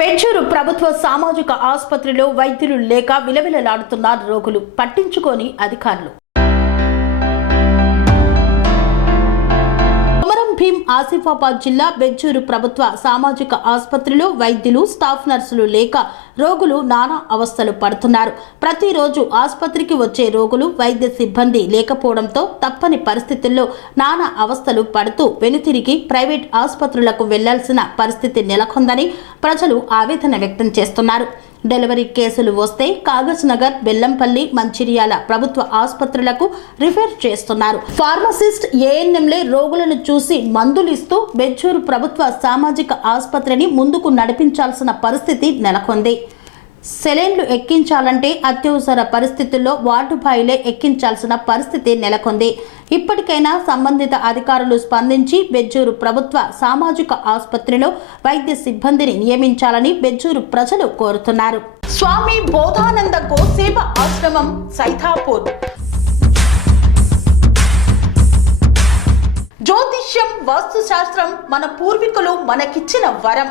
బెంచూరు ప్రభుత్వ సామాజిక ఆసుపత్రిలో వైద్యులు లేక విలవిలలాడుతున్న రోగులు పట్టించుకోని అధికారులు. ఆసిఫాబాద్ జిల్లా బెంచూరు ప్రభుత్వ సామాజిక ఆసుపత్రిలో వైద్యులు స్టాఫ్ నర్సులు లేక రోగులు నానా అవస్థలు పడుతున్నారు. ప్రతిరోజు ఆసుపత్రికి వచ్చే రోగులు వైద్య సిబ్బంది లేకపోవడంతో తప్పని పరిస్థితుల్లో నానా అవస్థలు పడుతూ వెనుతిరిగి ప్రైవేట్ ఆసుపత్రులకు వెళ్ళాల్సిన పరిస్థితి నెలకొందని ప్రజలు ఆవేదన వ్యక్తం చేస్తున్నారు. డెలివరీ కేసులు వస్తే కాగజ్ నగర్ బెల్లంపల్లి మంచిర్యాల ప్రభుత్వ ఆసుపత్రులకు రిఫర్ చేస్తున్నారు. ఫార్మసిస్ట్ ఏఎన్ఎంలే రోగులను చూసి మందులు ఇస్తూ బెజ్జూరు ప్రభుత్వ సామాజిక ఆసుపత్రిని ముందుకు నడిపించాల్సిన పరిస్థితి నెలకొంది. సెలైన్లు ఎక్కించాలంటే అత్యవసర పరిస్థితుల్లో వార్డు బాయిలే ఎక్కించాల్సిన పరిస్థితి నెలకొంది. ఇప్పటికైనా సంబంధిత అధికారులు స్పందించి బెజ్జూరు ప్రభుత్వ సామాజిక ఆసుపత్రిలో వైద్య సిబ్బందిని నియమించాలని బెజ్జూరు ప్రజలు కోరుతున్నారు. స్వామి బోధానంద గోసేవ ఆశ్రమం సైథాపూర్ జ్యోతిష్యం వాస్తుశాస్త్రం మన పూర్వీకులు మనకిచ్చిన వరం.